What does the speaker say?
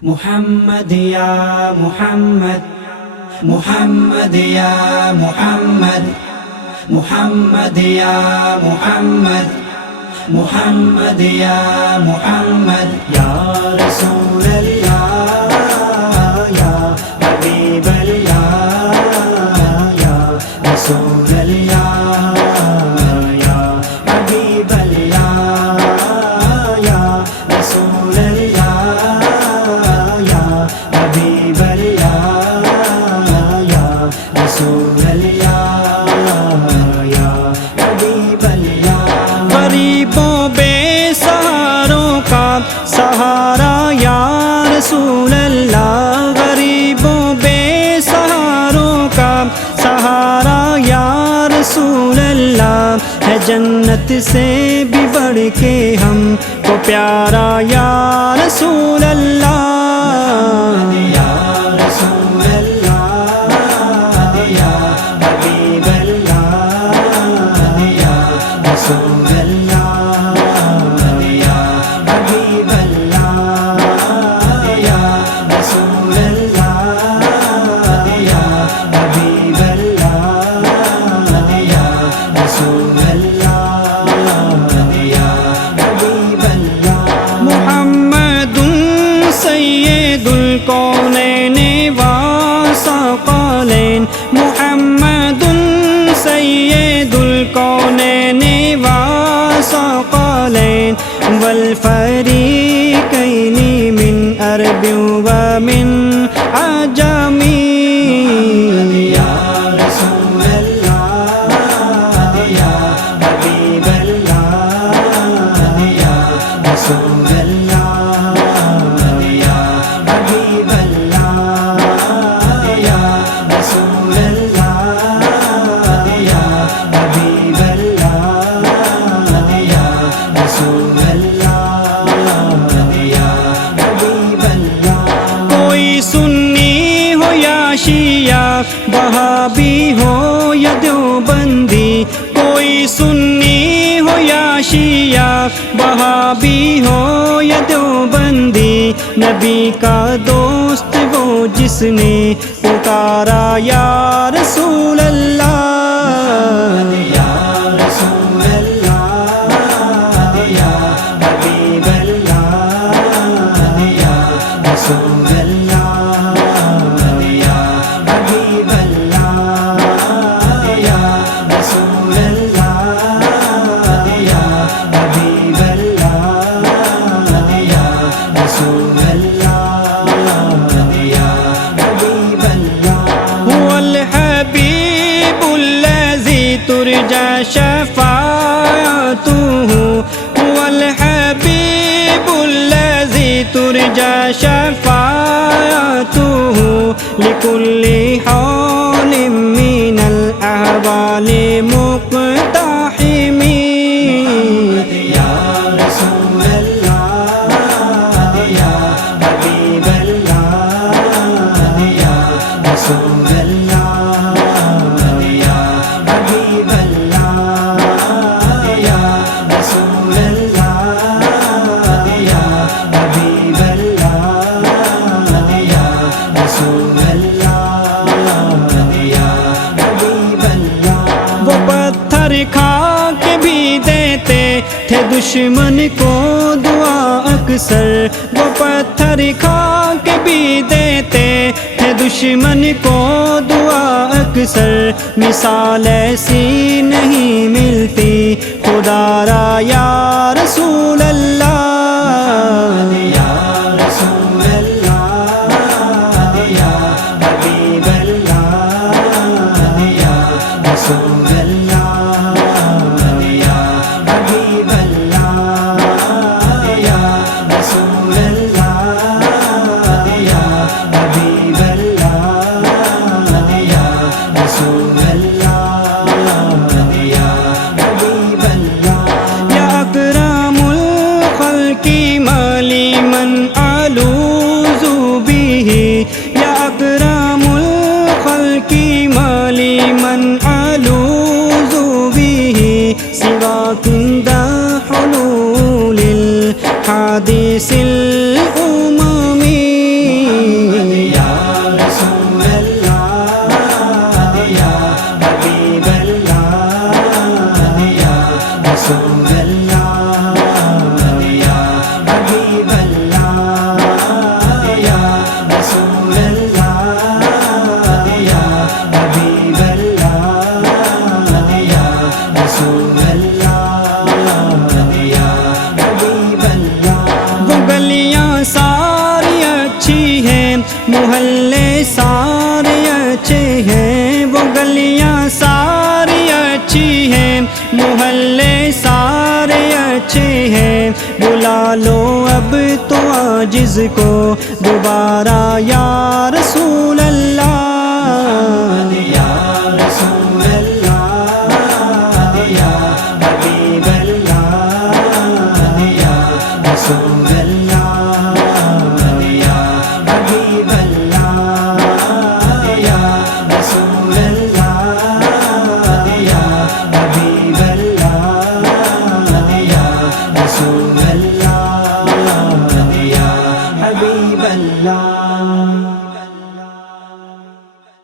محمد یا محمد محمد یا محمد محمد یا محمد محمد یا محمد یا رسول اللہ یا حبیب اللہ یا رسول اللہ یا حبیب اللہ یا رسول اللہ یا حبیب اللہ یا رسول اللہ یا حبیب اللہ غریبوں بے سہاروں کا سہارا یا رسول اللہ غریبوں بے سہاروں کا سہارا یا رسول اللہ ہے جنت سے بھی بڑھ کے ہم کو پیارا یا رسول اللہ یا رسول اللہ یا حبیب اللہ یا رسول اللہ یا حبیب اللہ یا رسول اللہ یا حبیب اللہ یا رسول اللہ یا حبیب اللہ محمد سید الکونین والثقلین محمد سید الکونین والثقلین والفریقین من عرب ومن عجم یا رسول اللہ یا حبیب اللہ یا رسول اللہ یا حبیب اللہ یا رسول اللہ یا حبیب اللہ یا رسول اللہ یا حبیب اللہ کوئی سنی ہو یا شیعہ وہابی ہو یا دیوبندی کوئی سنی ہو یا شیعہ وہابی ہو یا دیوبندی نبی کا دوست وہ جس نے پکارا یا رسول اللہ یا رسول اللہ یا حبیب اللہ یا رسول اللہ یا حبیب اللہ یا رسول اللہ یا حبیب اللہ یا رسول اللہ یا حبیب اللہ هو الحبیب الذی ترجى شفاعته هو الحبیب الذی ترجى شفاعته لكل حال من الأحوال مقتحم یا رسول اللہ یا حبیب اللہ یا رسول اللہ یا حبیب اللہ یا رسول اللہ یا حبیب اللہ یا رسول اللہ یا حبیب اللہ وہ پتھر کھا کے بھی دیتے تھے دشمن کو دعا اکثر وہ پتھر کھا کے بھی دیتے تھے دشمن کو دعا اکثر مثال ایسی نہیں ملتی خدا را یا رسول اللہ یا رسول اللہ یا حبیب اللہ یا رسول اللہ یا حبیب اللہ یا رسول اللہ یا حبیب اللہ یا رسول اللہ یا حبیب اللہ یا اکرم الخلق مالی من الوذ به یا اکرم الخلق مالی من الوذ به سواک عند حلول الحادث الأمم محلے سارے اچھے ہیں، وہ گلیاں ساری اچھی ہیں، محلے سارے اچھے ہیں، بلا لو اب تو عاجز کو دوبارہ یا رسول